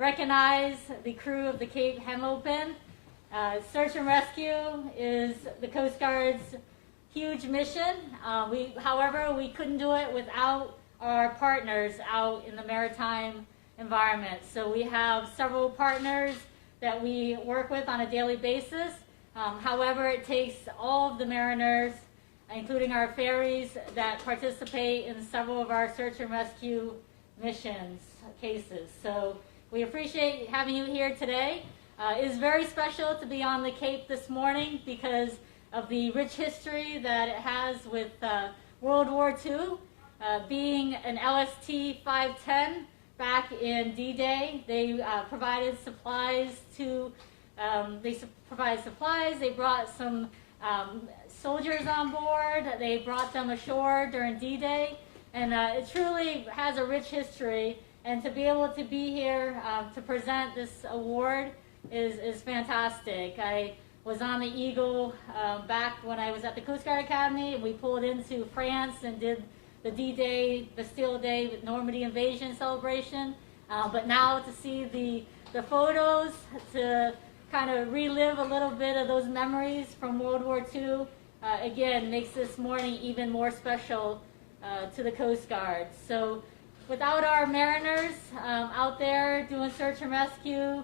recognize the crew of the Cape Henlopen. Search and rescue is the Coast Guard's huge mission. However, we couldn't do it without our partners out in the maritime environment. So we have several partners that we work with on a daily basis. However, it takes all of the mariners, including our ferries, that participate in several of our search and rescue missions cases. So we appreciate having you here today. It is very special to be on the Cape this morning because of the rich history that it has with World War II. Being an LST 510 back in D-Day, they provided supplies to, they brought some soldiers on board, they brought them ashore during D-Day, and it truly has a rich history, and to be able to be here to present this award is fantastic. I was on the Eagle back when I was at the Coast Guard Academy, and we pulled into France and did the D-Day, Bastille Day, Normandy invasion celebration. But now to see the photos, to kind of relive a little bit of those memories from World War II, again, makes this morning even more special to the Coast Guard. So without our mariners out there doing search and rescue,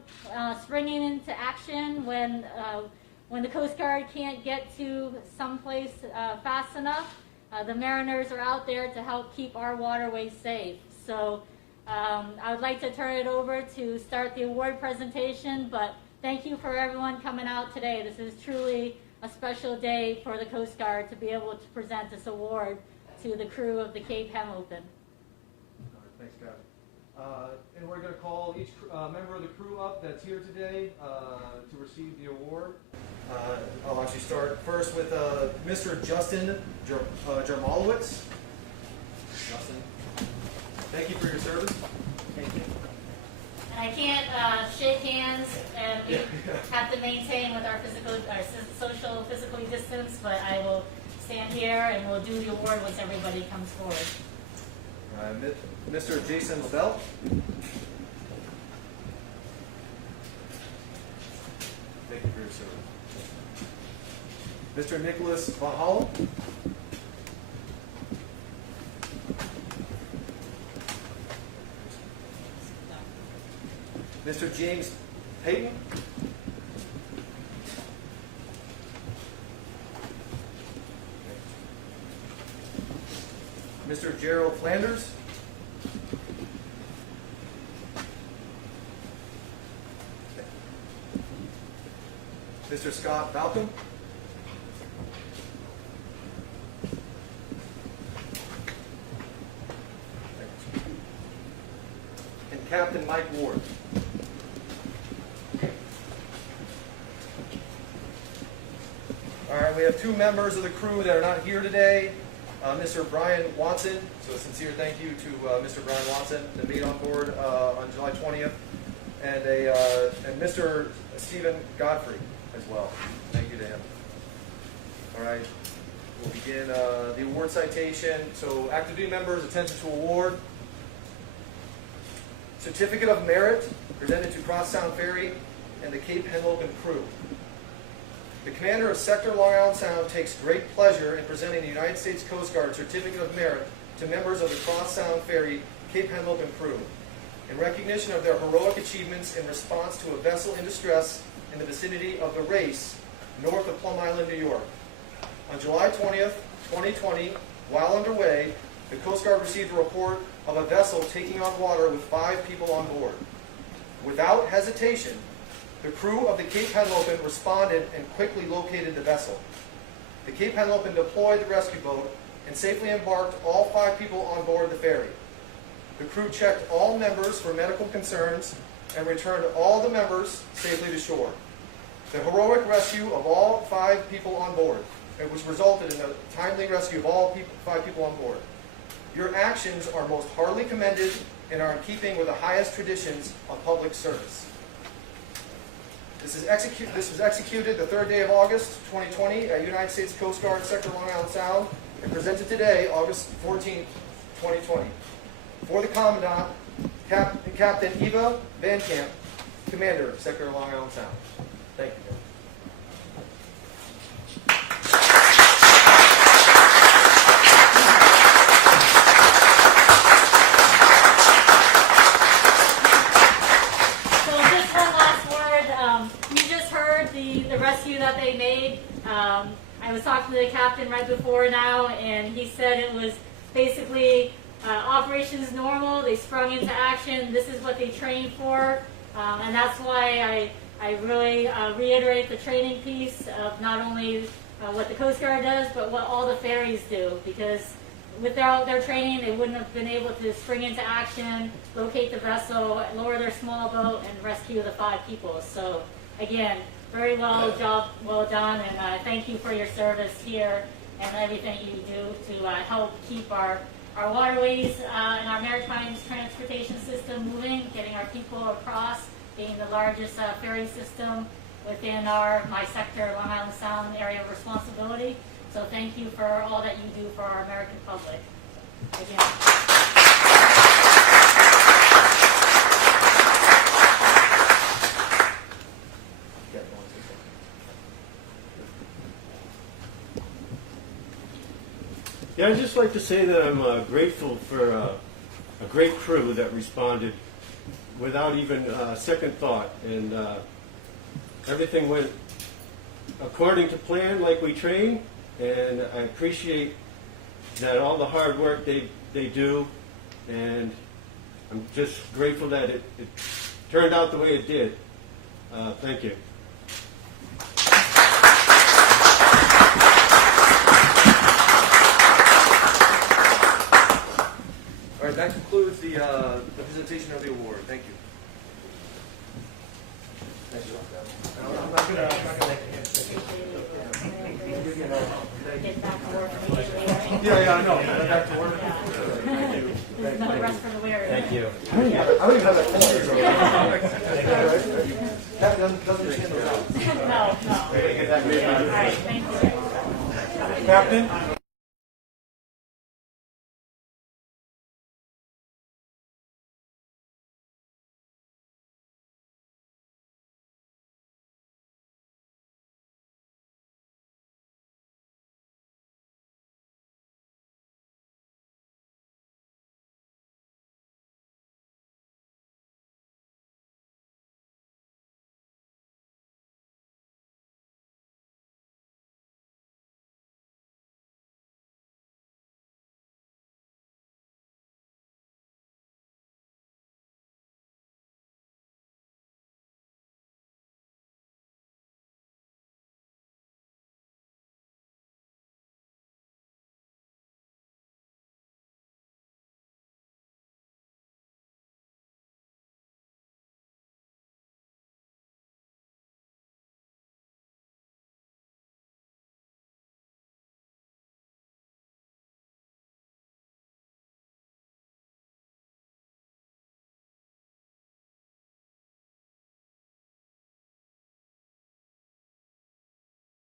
springing into action when the Coast Guard can't get to someplace fast enough, the mariners are out there to help keep our waterways safe. So I would like to turn it over to start the award presentation, but thank you for everyone coming out today. This is truly a special day for the Coast Guard to be able to present this award to the crew of the Cape Henlopen. Thanks, Kathy. And we're going to call each member of the crew up that's here today to receive the award. I'll actually start first with Mr. Justin Jarmalowitz. Justin, thank you for your service. Thank you. And I can't shake hands and we have to maintain with our social physically distance, but I will stand here and we'll do the award once everybody comes forward. Mr. Jason LaBelle. Thank you for your service. Mr. Nicholas Van Hall. Mr. James Payton. Mr. Gerald Flanders. Mr. Scott Balcom. And Captain Mike Ward. All right, we have two members of the crew that are not here today. Mr. Brian Watson, so a sincere thank you to Mr. Brian Watson that made on board on July 20th, and Mr. Stephen Godfrey as well. Thank you to him. All right, we'll begin the award citation. So active duty members, attention to award. Certificate of Merit presented to Crosstown Ferry and the Cape Henlopen crew. The commander of Sector Long Island Sound takes great pleasure in presenting the United States Coast Guard Certificate of Merit to members of the Crosstown Ferry Cape Henlopen crew in recognition of their heroic achievements in response to a vessel in distress in the vicinity of the Race, north of Plum Island, New York. On July 20th, 2020, while underway, the Coast Guard received a report of a vessel taking on water with 5 people on board. Without hesitation, the crew of the Cape Henlopen responded and quickly located the vessel. The Cape Henlopen deployed the rescue boat and safely embarked all 5 people on board the ferry. The crew checked all members for medical concerns and returned all the members safely to shore. The heroic rescue of all 5 people on board, which resulted in the timely rescue of all 5 people on board. Your actions are most heartily commended and are in keeping with the highest traditions of public service. This was executed the 3rd day of August 2020 at United States Coast Guard Sector Long Island Sound and presented today, August 14, 2020. For the Commandant, Captain Eva Van Camp, Commander, Sector Long Island Sound. Thank you. The rescue that they made. I was talking to the captain right before now, and he said it was basically operations normal. They sprung into action. This is what they trained for, and that's why I really reiterate the training piece of not only what the Coast Guard does, but what all the ferries do, because without their training, they wouldn't have been able to spring into action, locate the vessel, lower their small boat, and rescue the 5 people. So again, very well done, and thank you for your service here and everything you do to help keep our waterways and our maritime transportation system moving, getting our people across, being the largest ferry system within my sector, Long Island Sound area of responsibility. So thank you for all that you do for our American public. Again. Yeah, I'd just like to say that I'm grateful for a great crew that responded without even second thought, and everything went according to plan like we trained, and I appreciate that all the hard work they do, and I'm just grateful that it turned out the way it did. Thank you. All right, that concludes the presentation of the award. Thank you. I'm not gonna Get back to work immediately. Yeah, I know. Back to work. Thank you. This is another rest for the weary. Thank you. I don't even have that phone. Captain doesn't understand those. No. All right, thank you. Captain?